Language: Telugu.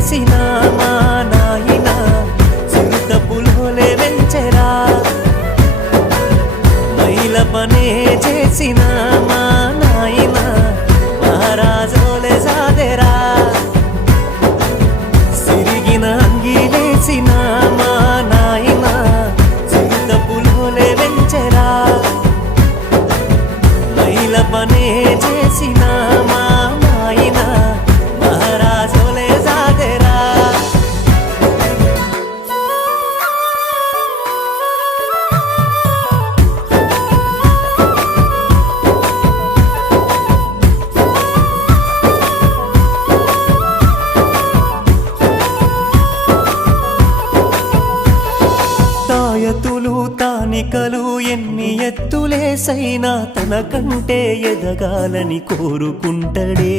చేసిన మా నాయన చిరుత పులోలే వెంచెరా మైల పనే చేసిన మా నాయన మహారాజోలే సాదెరా సిరిగిన అంగిలేసిన మా నాయన చిరుత పులోలే వెంచెరా మైల పనే చేసిన మా నాయన మహారాజోలే సాదెరా తాయతులు తానికలు ఎన్ని ఎత్తులేసైనా తన కంటే ఎదగాలని కోరుకుంటడే